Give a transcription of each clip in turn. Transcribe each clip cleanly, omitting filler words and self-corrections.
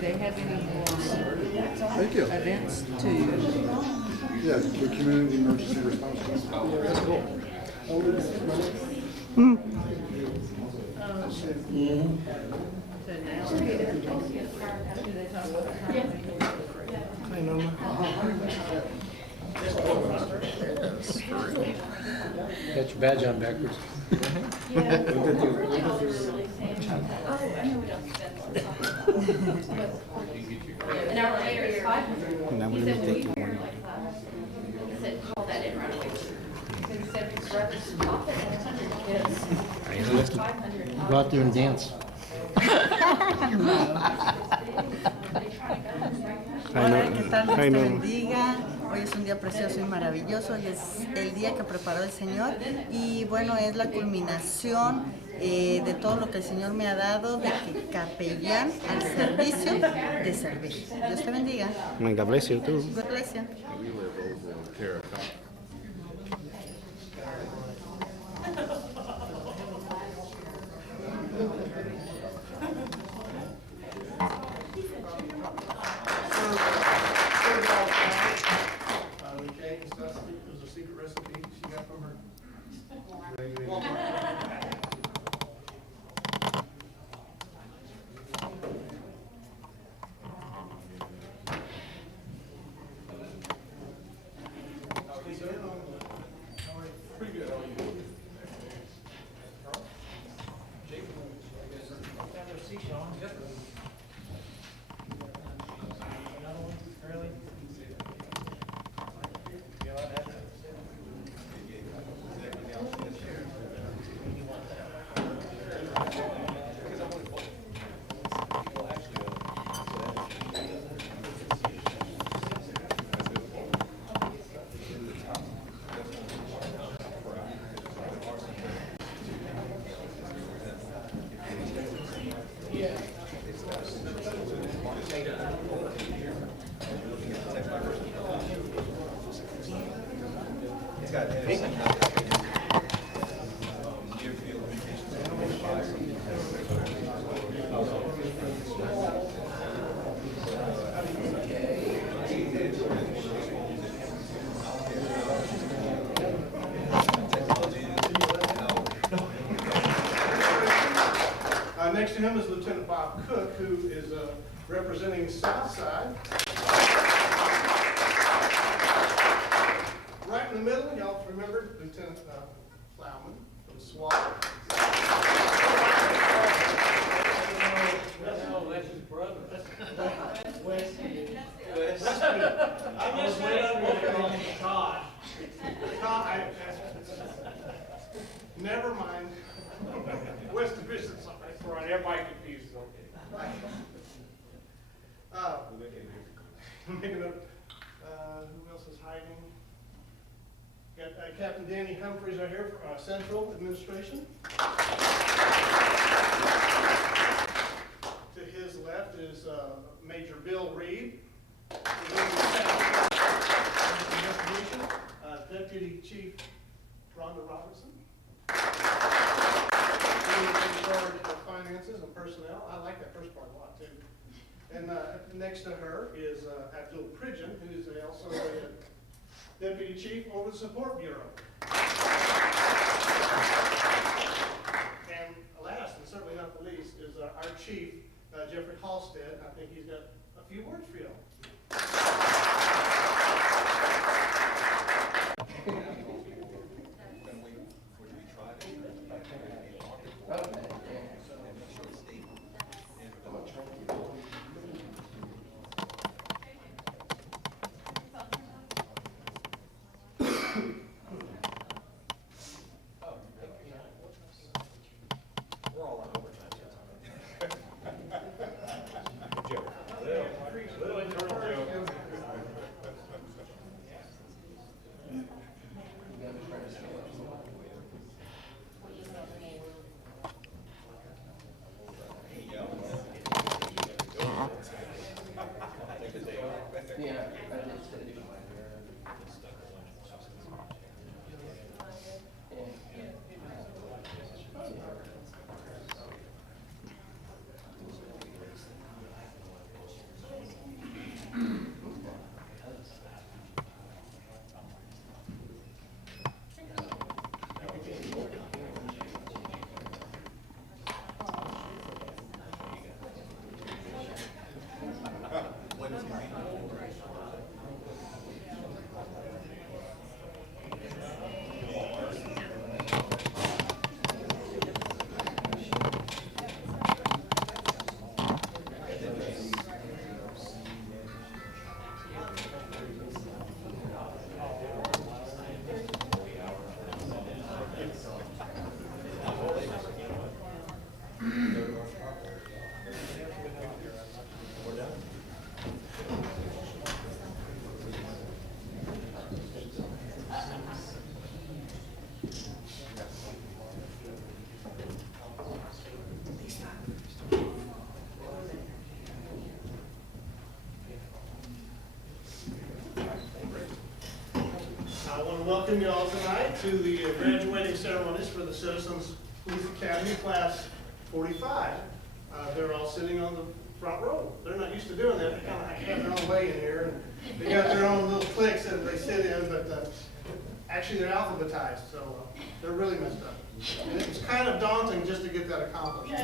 they have any more Thank you. events to? Yeah, the community emergency response team. Yeah, that's cool. To announce it? Do they talk about timing? Hi, Norma. Got your badge on backwards. An hour later, it's 500. Now He we're said, gonna well, take you one. like that. He said, call that in right away. He said, his brother's office has 100 kids. You have to 500. go out there and dance. Hola, ¿qué tal? Dios te bendiga. Hoy es un día precioso y maravilloso. Hoy es el día que preparó el Señor. Y bueno, es la culminación de todo lo que el Señor me ha dado, de que capellán al servicio de servir. Dios te bendiga. God bless you too. God bless you. The cake and stuff, it was a secret recipe she got from her. Pretty good, how are you? Next to him is Lieutenant Bob Cook, who is representing Southside. Right in the middle, y'all remember Lieutenant Plowman from SWAT. No, that's his brother. I was waiting on Todd. Todd, never mind. West Division, sorry. That's right, everybody confuses them. Making up, who else is hiding? Got Captain Danny Humphreys right here for Central Administration. To his left is Major Bill Reed. Deputy Chief Rhonda Robertson. In charge of finances and personnel. I like that first part a lot too. And next to her is Abdul Pridgen, who is also a Deputy Chief over the Support Bureau. And last, and certainly not the least, is our Chief, Jeffrey Halsted. I think he's got a few words for you. We're all on overtime. Little internal I want to welcome you all tonight to the graduating ceremonies for the Citizens Police Academy Class 45. They're all sitting on the front row. They're not used to doing that. They kind of have their own way in here. And they got their own little cliques that they sit in, but actually they're alphabetized, so they're really messed up. And it's kind of daunting just to get that accomplished.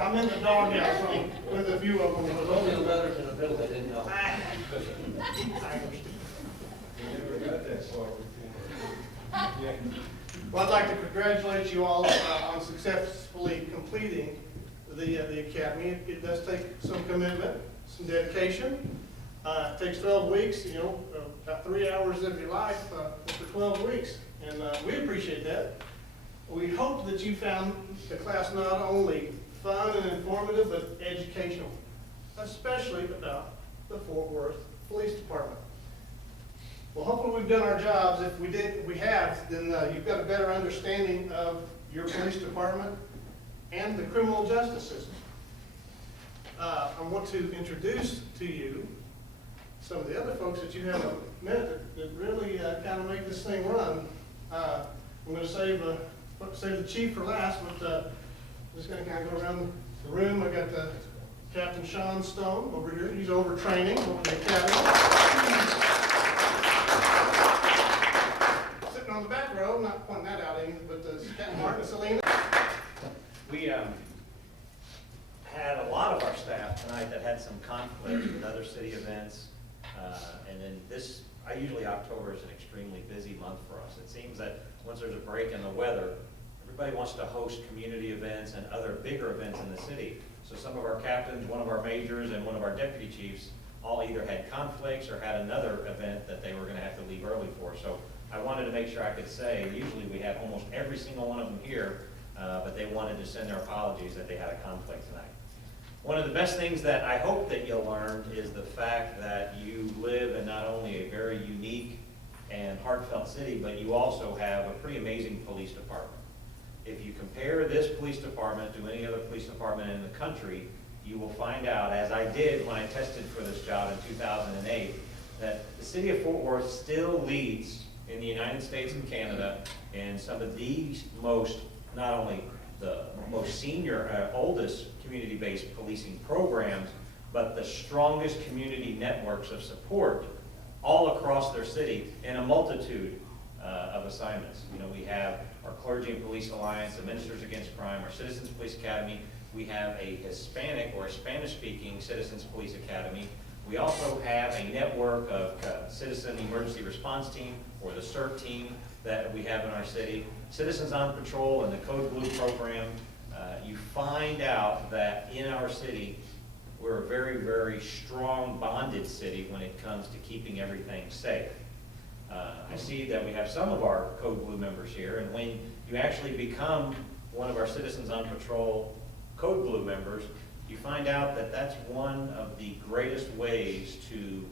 I'm in the doghouse with a few of them. There's only the letters in the middle that didn't help. Well, I'd like to congratulate you all on successfully completing the academy. It does take some commitment, some dedication. It takes 12 weeks, about 3 hours of your life for 12 weeks, and we appreciate that. We hope that you found the class not only fun and informative, but educational, especially about the Fort Worth Police Department. Well, hopefully we've done our jobs. If we have, then you've got a better understanding of your police department and the criminal justice system. I want to introduce to you some of the other folks that you haven't met that really kind of make this thing run. I'm going to save the chief for last, but I'm just going to kind of go around the room. I got Captain Sean Stone over here. He's over training over the academy. Sitting on the back row, I'm not pointing that out any, but Captain Martin Selena. We had a lot of our staff tonight that had some conflicts with other city events. And then usually October is an extremely busy month for us. It seems that once there's a break in the weather, everybody wants to host community events and other bigger events in the city. So some of our captains, one of our majors, and one of our deputy chiefs all either had conflicts or had another event that they were going to have to leave early for. So I wanted to make sure I could say, usually we have almost every single one of them here, but they wanted to send their apologies that they had a conflict tonight. One of the best things that I hope that you'll learn is the fact that you live in not only a very unique and heartfelt city, but you also have a pretty amazing police department. If you compare this police department to any other police department in the country, you will find out, as I did when I tested for this job in 2008, that the city of Fort Worth still leads in the United States and Canada in some of the most, not only the most senior, oldest community-based policing programs, but the strongest community networks of support all across their city in a multitude of assignments. We have our Clergy and Police Alliance, the Ministers Against Crime, our Citizens Police Academy. We have a Hispanic or Spanish-speaking Citizens Police Academy. We also have a network of Citizen Emergency Response Team, or the CERT team that we have in our city, Citizens on Patrol, and the Code Blue program. You find out that in our city, we're a very, very strong bonded city when it comes to keeping everything safe. I see that we have some of our Code Blue members here, and when you actually become one of our Citizens on Patrol Code Blue members, you find out that that's one of the greatest ways to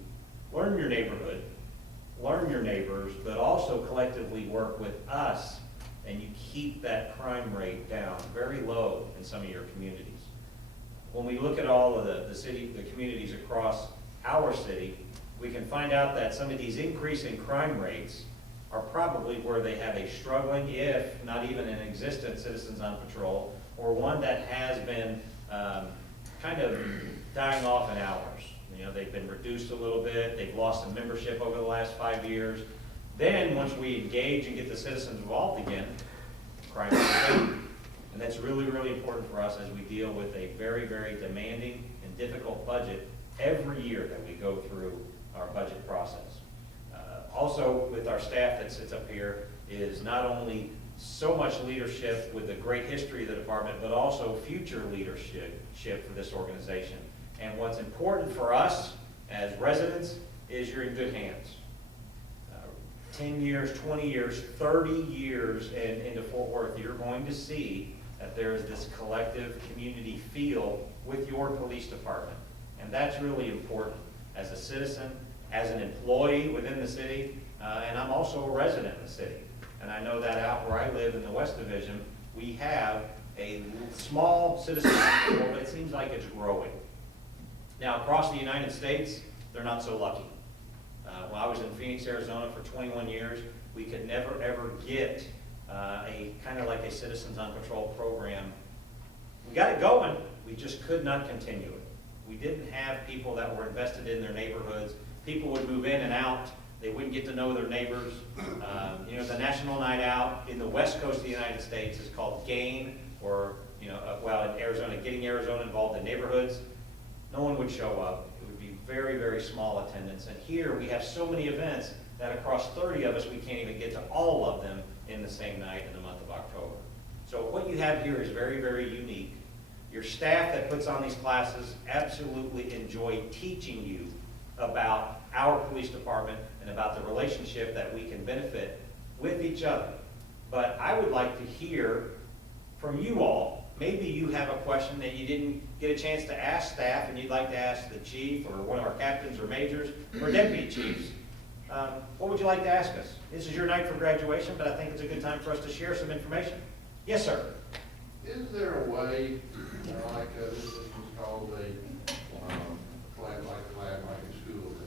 learn your neighborhood, learn your neighbors, but also collectively work with us, and you keep that crime rate down very low in some of your communities. When we look at all of the communities across our city, we can find out that some of these increasing crime rates are probably where they have a struggling, if not even an existent Citizens on Patrol, or one that has been kind of dying off in hours. They've been reduced a little bit, they've lost some membership over the last 5 years. Then, once we engage and get the citizens involved again, crime is down. And that's really, really important for us as we deal with a very, very demanding and difficult budget every year that we go through our budget process. Also, with our staff that sits up here, is not only so much leadership with the great history of the department, but also future leadership for this organization. And what's important for us as residents is you're in good hands. 10 years, 20 years, 30 years into Fort Worth, you're going to see that there is this collective community feel with your police department. And that's really important as a citizen, as an employee within the city, and I'm also a resident in the city. And I know that out where I live in the West Division, we have a small citizen council, but it seems like it's growing. Now, across the United States, they're not so lucky. When I was in Phoenix, Arizona for 21 years, we could never, ever get a kind of like a Citizens on Patrol program. We got it going, we just could not continue it. We didn't have people that were invested in their neighborhoods. People would move in and out. They wouldn't get to know their neighbors. You know, the National Night Out in the West Coast of the United States is called GAIN, or, you know, well, in Arizona, getting Arizona involved in neighborhoods. No one would show up. It would be very, very small attendance. And here we have so many events that across 30 of us, we can't even get to all of them in the same night in the month of October. So what you have here is very, very unique. Your staff that puts on these classes absolutely enjoy teaching you about our police department and about the relationship that we can benefit with each other. But I would like to hear from you all. Maybe you have a question that you didn't get a chance to ask staff and you'd like to ask the chief or one of our captains or majors or deputy chiefs. What would you like to ask us? This is your night for graduation, but I think it's a good time for us to share some information. Yes, sir. Is there a way, like this is called a flag, like a school and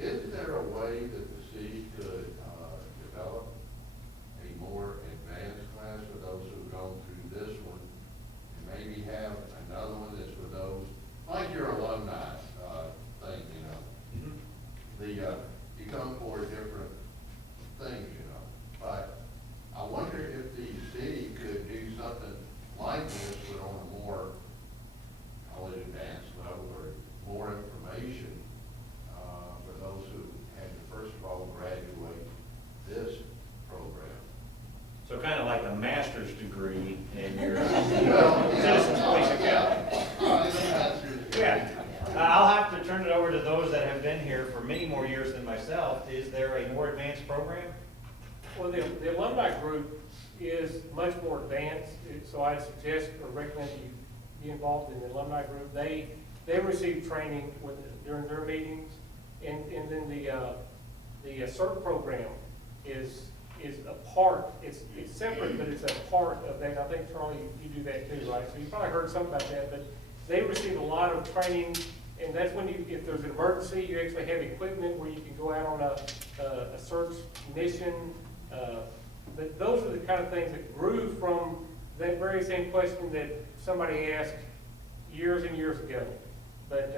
everything, is there a way that the city could develop a more advanced class for those who've gone through this one, and maybe have another one that's for those, like your alumni thing, you know? You come for different things, you know, but I wonder if the city could do something like this, but on a more, call it advanced level, or more information for those who had to first of all graduate this program. So kind of like a master's degree in your Well, Citizens Police Academy. Yeah. I'll have to turn it over to those that have been here for many more years than myself. Is there a more advanced program? Well, the alumni group is much more advanced, so I suggest or recommend that you be involved in the alumni group. They receive training during their meetings, and then the CERT program is a part. It's separate, but it's a part of that. I think, Charlie, you do that too, right? So you probably heard something about that, but they receive a lot of training, and that's when if there's an emergency, you actually have equipment where you can go out on a search mission. But those are the kind of things that grew from that very same question that somebody asked years and years ago. But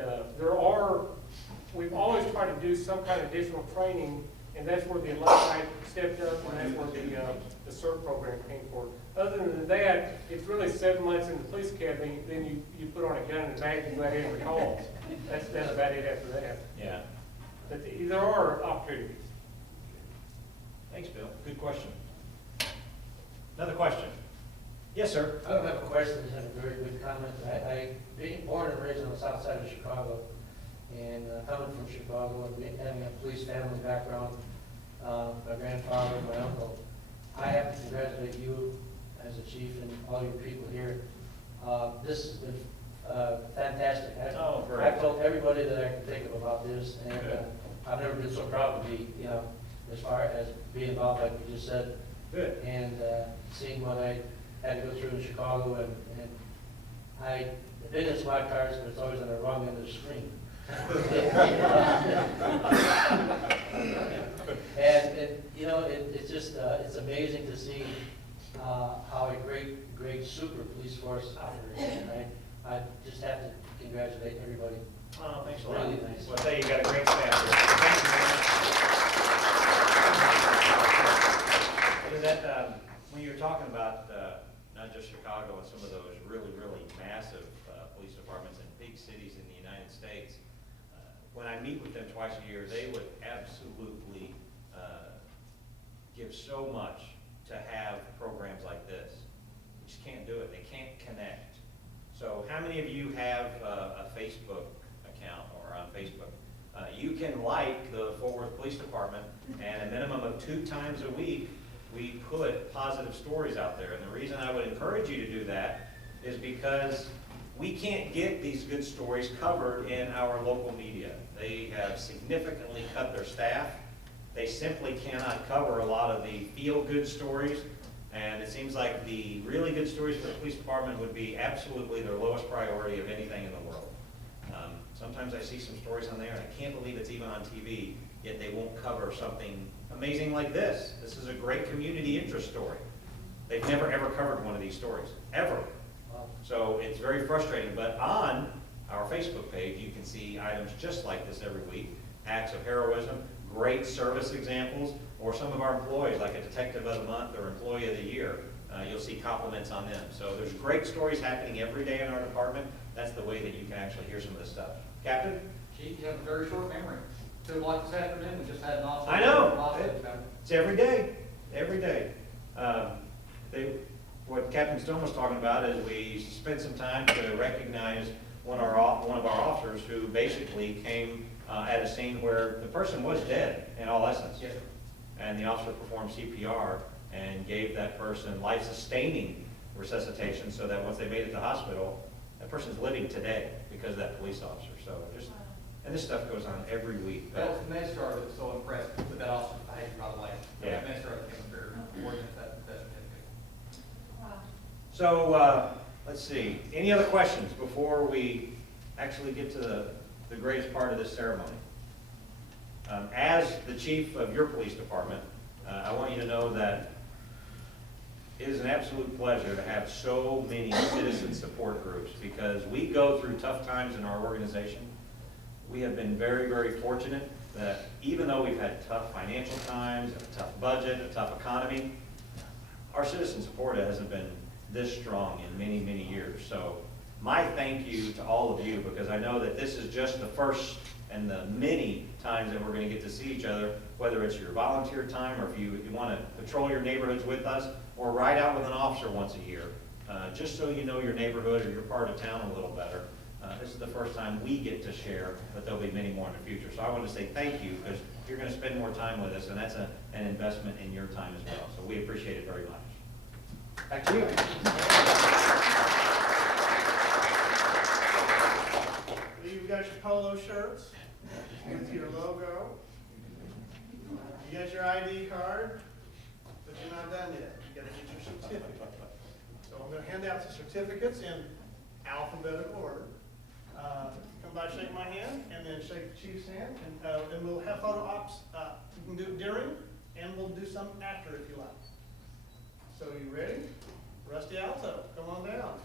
we've always tried to do some kind of additional training, and that's where the alumni stepped up, and that's where the CERT program came forward. Other than that, it's really 7 months in the police academy, then you put on a gun and a bag and go out and calls. That's about it after that. Yeah. But there are opportunities. Thanks, Bill. Good question. Another question? Yes, sir. I don't have a question, I just have a very good comment. I being born and raised on the south side of Chicago, and coming from Chicago and having a police family background, my grandfather, my uncle, I have to congratulate you as a chief and all your people here. This has been fantastic. Great. I've told everybody that I can think of about this, and I've never been so proud to be, as far as being involved, like you just said. Good. And seeing what I had to go through in Chicago, and I've been in SWAT cars, but it's always on the wrong end of the screen. and it's just, it's amazing to see how a great super police force operates. And I just have to congratulate everybody. Oh, thanks a lot. Really nice. Well, I tell you, you got a great staff here. Thank you very much. And that, when you're talking about not just Chicago and some of those really, really massive police departments in big cities in the United States, when I meet with them twice a year, they would absolutely give so much to have programs like this. You just can't do it. They can't connect. So how many of you have a Facebook account or on Facebook? You can like the Fort Worth Police Department And a minimum of 2 times a week, we put positive stories out there. And the reason I would encourage you to do that is because we can't get these good stories covered in our local media. They have significantly cut their staff. They simply cannot cover a lot of the feel-good stories. And it seems like the really good stories for the police department would be absolutely their lowest priority of anything in the world. Sometimes I see some stories on there and I can't believe it's even on TV, yet they won't cover something amazing like this. This is a great community interest story. They've never ever covered one of these stories, ever. So it's very frustrating, but on our Facebook page, you can see items just like this every week, acts of heroism, great service examples, or some of our employees, like a Detective of the Month or Employee of the Year. You'll see compliments on them. So there's great stories happening every day in our department. That's the way that you can actually hear some of this stuff. Captain? Chief, you have a very short memory. 2 o'clock this afternoon, we just had an officer. I know. It's every day, every day. What Captain Stone was talking about is we spent some time to recognize one of our officers who basically came at a scene where the person was dead in all essence. Yes, sir. And the officer performed CPR and gave that person life-sustaining resuscitation so that once they made it to the hospital, that person's living today because of that police officer. So just, and this stuff goes on every week. That was the Minister that was so impressed with that officer's behavior, by the way. Yeah. The Minister came very important at that certificate. So let's see, any other questions before we actually get to the greatest part of this ceremony? As the chief of your police department, I want you to know that it is an absolute pleasure to have so many citizen support groups because we go through tough times in our organization. We have been very, very fortunate that even though we've had tough financial times, a tough budget, a tough economy, our citizen support hasn't been this strong in many, many years. So my thank you to all of you because I know that this is just the first and the many times that we're going to get to see each other, whether it's your volunteer time or if you want to patrol your neighborhoods with us or ride out with an officer once a year, just so you know your neighborhood or your part of town a little better. This is the first time we get to share, but there'll be many more in the future. So I want to say thank you because you're going to spend more time with us, and that's an investment in your time as well. So we appreciate it very much. Back to you. You've got your polo shirts with your logo. You got your ID card, but you're not done yet. You got to get your certificate. So I'm going to hand out the certificates in alphabetical order. Come by, shake my hand, and then shake the chief's hand, and we'll have photo ops. You can do it during, and we'll do some after if you like. So you ready? Rusty Alto, come on down.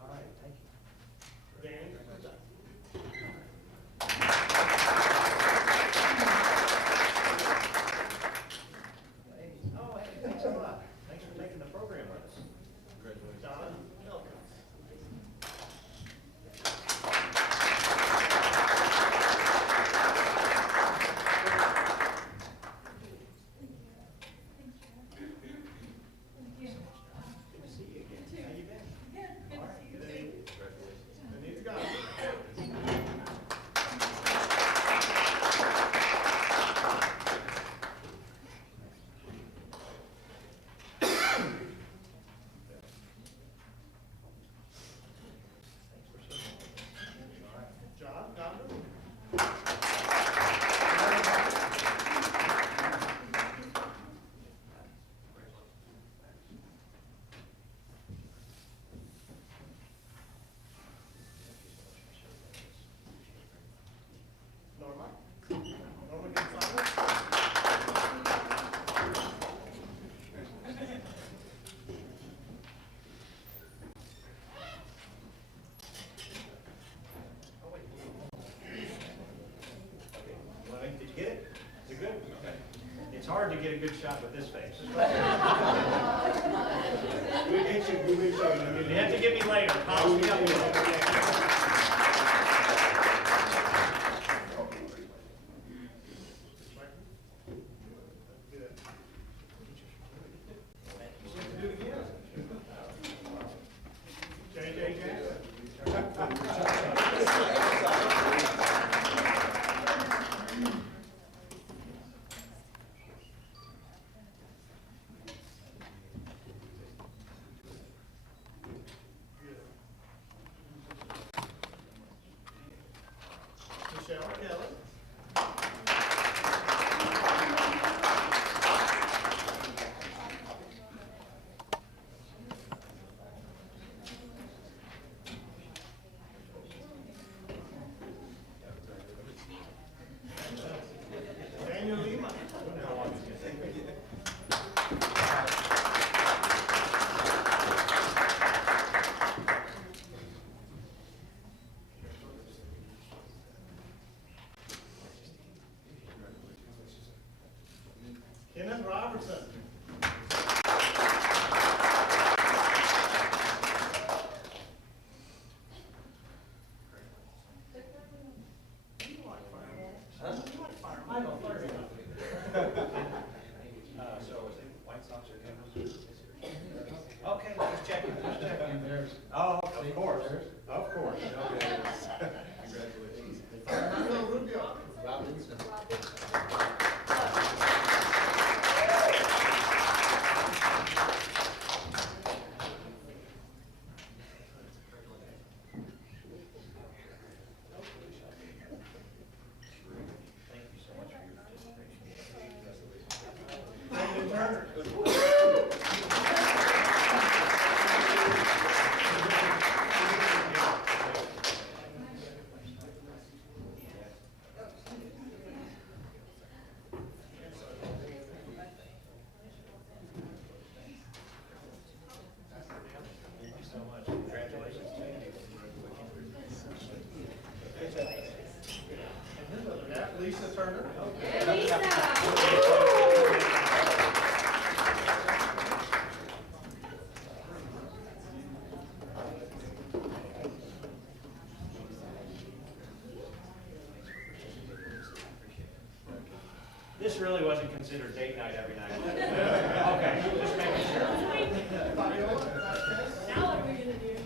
All right, thank you. Danny, good job. Oh, hey, thanks a lot. Thanks for taking the program with us. John, welcome. Good to see you again. How you been? All right, good. I need to go. John, Donovan? Norma? Norma Gonzalez? Oh, wait. Did you get it? Is it good? Okay. It's hard to get a good shot with this face. We'll get you, we'll get you. You have to get me later. Polish me up a little. Good. Robertson. So is it White Sox or Cubs? Okay, just checking, just checking. Oh, of course, of course. Congratulations. Fernando Rubio. Thank you so much for your participation. Brandon Turner. Thank you so much. Congratulations to you. And his other half, Lisa Turner. This really wasn't considered date night every night. Okay, just making sure. Fabiola Vasquez. Now what are we gonna do?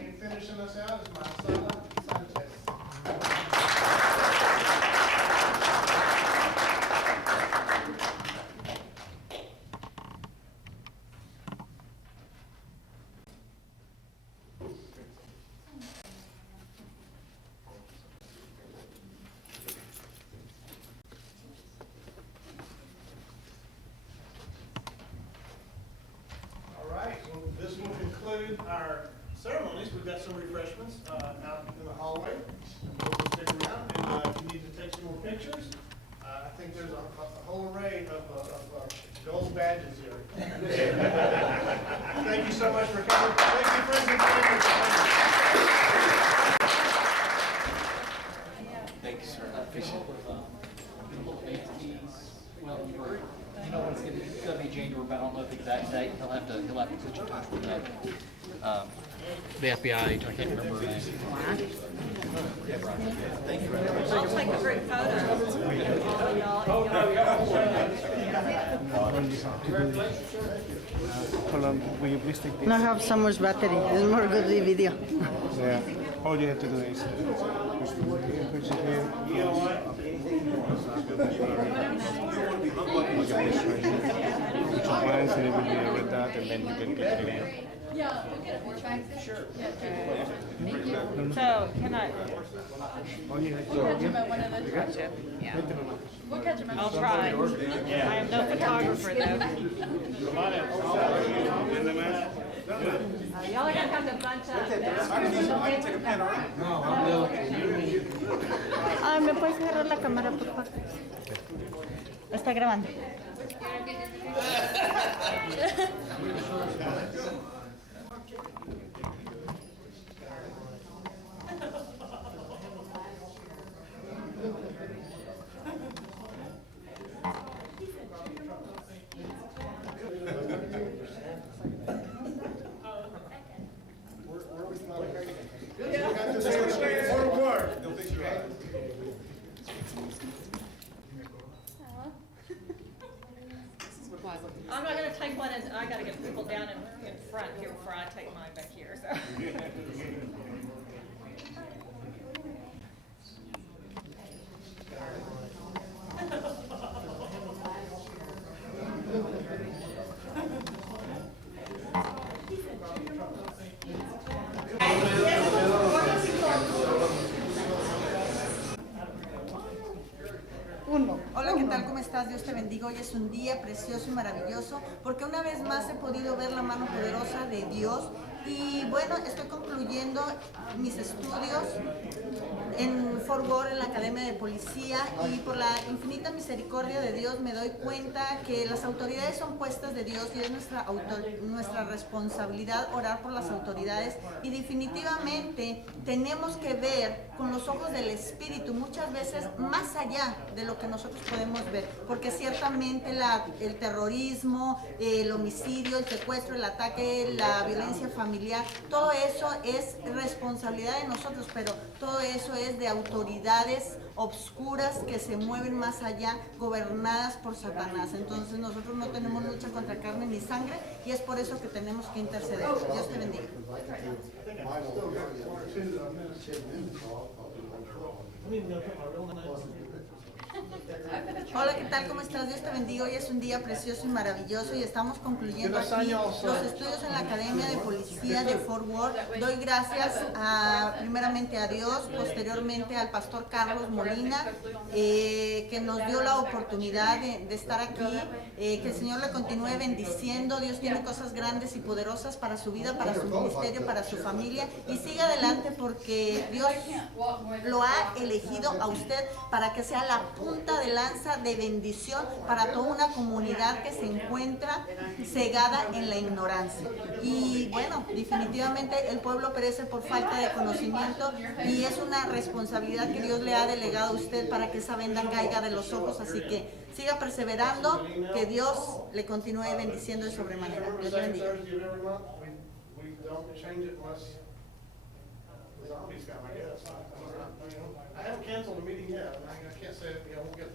And finishing us out is Marcela Sanchez. All right, well, this will conclude our ceremonies. We've got some refreshments out in the hallway. We'll just stick around, and if you need to take some more pictures, I think there's a whole array of gold badges here. Thank you so much for coming. Thank you, friends and family, for coming. Thank you, sir. I appreciate it. Well, you know what, it's gonna be January, but I don't know the exact date. He'll have to put you in touch with the FBI agent. I can't remember her name. I'll take a great Hold on, will you please take this? No have so much battery. It's more good video. Yeah. All you have to do is push it here. Once and it will be a red dot, and then you can click it again. Yeah, we'll get it more back. Sure. So, can I, All you have to catch him at one of the, yeah. We'll catch him. I'll try. I am no photographer though. Y'all are gonna have to bunch up. ¿Me puedes agarrar la cámara, por favor? Está grabando. I'm not gonna take one, and I gotta get people down in front here before I take mine back here, so. Hola, ¿qué tal? ¿Cómo estás? Dios te bendiga. Hoy es un día precioso y maravilloso porque una vez más he podido ver la mano poderosa de Dios Y bueno, estoy concluyendo mis estudios en Fort Worth, en la Academia de Policía, y por la infinita misericordia de Dios me doy cuenta que las autoridades son puestas de Dios y es nuestra responsabilidad orar por las autoridades, y definitivamente tenemos que ver con los ojos del Espíritu muchas veces más allá de lo que nosotros podemos ver, porque ciertamente el terrorismo, el homicidio, el secuestro, el ataque, la violencia familiar, todo eso es responsabilidad de nosotros, pero todo eso es de autoridades obscuras que se mueven más allá, gobernadas por Satanás. Entonces nosotros no tenemos lucha contra carne ni sangre, y es por eso que tenemos que interceder. Dios te bendiga. Hola, ¿qué tal? ¿Cómo estás? Dios te bendiga. Hoy es un día precioso y maravilloso y estamos concluyendo aquí los estudios en la Academia de Policía de Fort Worth. Doy gracias primeramente a Dios, posteriormente al pastor Carlos Molina, que nos dio la oportunidad de estar aquí. Que el Señor le continúe bendiciendo. Dios tiene cosas grandes y poderosas para su vida, para su ministerio, para su familia, y siga adelante porque Dios lo ha elegido a usted para que sea la punta de lanza de bendición para toda una comunidad que se encuentra cegada en la ignorancia. Y bueno, definitivamente el pueblo perece por falta de conocimiento, y es una responsabilidad que Dios le ha delegado a usted para que esa venda caiga de los ojos. Así que siga perseverando, que Dios le continúe bendiciendo de sobremanera. Dios le bendiga. I haven't canceled the meeting yet, and I can't say it, I won't get.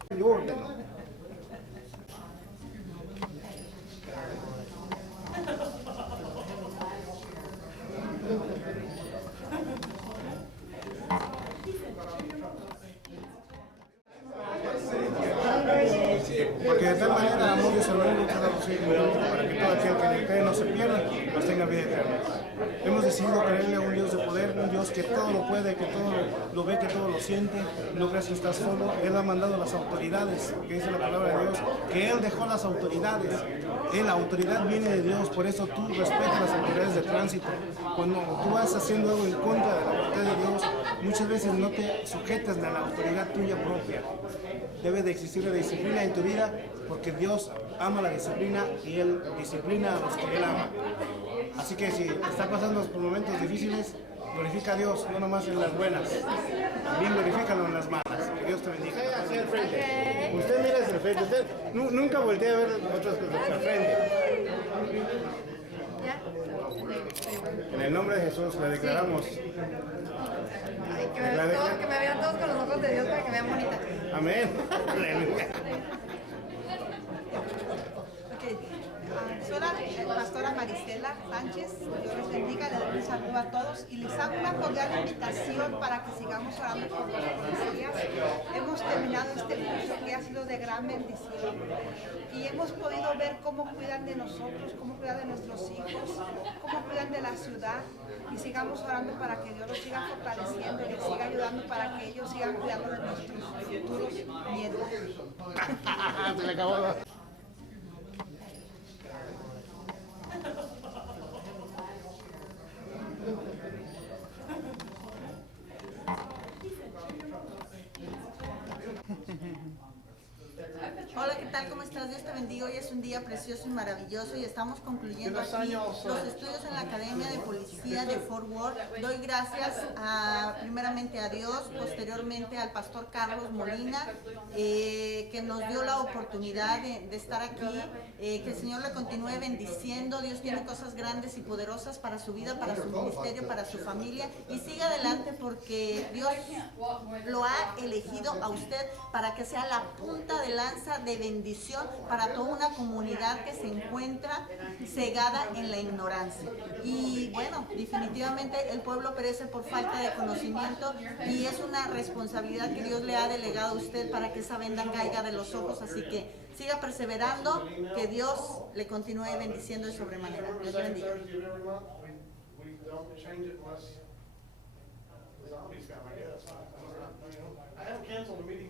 Porque de tal manera amó Dios al mundo que ha dado su Hijo unigénito, para que todo aquel que en él cree no se pierda, mas tenga vida eterna. Hemos decidido creerle a un Dios de poder, un Dios que todo lo puede, que todo lo ve, que todo lo siente. No creas que estás solo. Él ha mandado las autoridades, que dice la palabra de Dios, que Él dejó las autoridades. La autoridad viene de Dios, por eso tú respetas las autoridades de tránsito. Cuando tú vas haciendo algo en contra de la voluntad de Dios, muchas veces no te sujetas a la autoridad tuya propia. Debe de existir la disciplina en tu vida, porque Dios ama la disciplina y Él disciplina a los que Él ama. Así que si está pasando por momentos difíciles, glorifica a Dios, no nomás en las buenas, también glorifícalo en las malas. Que Dios te bendiga. Hacia el frente. Usted mira hacia el frente. Usted nunca voltea a ver otras cosas hacia el frente. En el nombre de Jesús le declaramos. Ay, que me vean todos con los ojos de Dios para que me vean bonita. Amén. Soy la pastora Marisela Sánchez. Dios les bendiga, les doy un saludo a todos y les hago una cordial invitación para que sigamos orando por los policías. Hemos terminado este curso que ha sido de gran bendición y hemos podido ver cómo cuidan de nosotros, cómo cuidan de nuestros hijos, cómo cuidan de la ciudad, y sigamos orando para que Dios los siga fortaleciendo y les siga ayudando para que ellos sigan cuidando de nuestros futuros nietos. Se le acabó. Hola, ¿qué tal? ¿Cómo estás? Dios te bendiga. Hoy es un día precioso y maravilloso y estamos concluyendo aquí los estudios en la Academia de Policía de Fort Worth. Doy gracias primeramente a Dios, posteriormente al pastor Carlos Molina, que nos dio la oportunidad de estar aquí. Que el Señor le continúe bendiciendo. Dios tiene cosas grandes y poderosas para su vida, para su ministerio, para su familia, y siga adelante porque Dios lo ha elegido a usted para que sea la punta de lanza de bendición para toda una comunidad que se encuentra cegada en la ignorancia. Y bueno, definitivamente el pueblo perece por falta de conocimiento, y es una responsabilidad que Dios le ha delegado a usted para que esa venda caiga de los ojos. Así que siga perseverando, que Dios le continúe bendiciendo de sobremanera. Dios le bendiga. I haven't canceled the meeting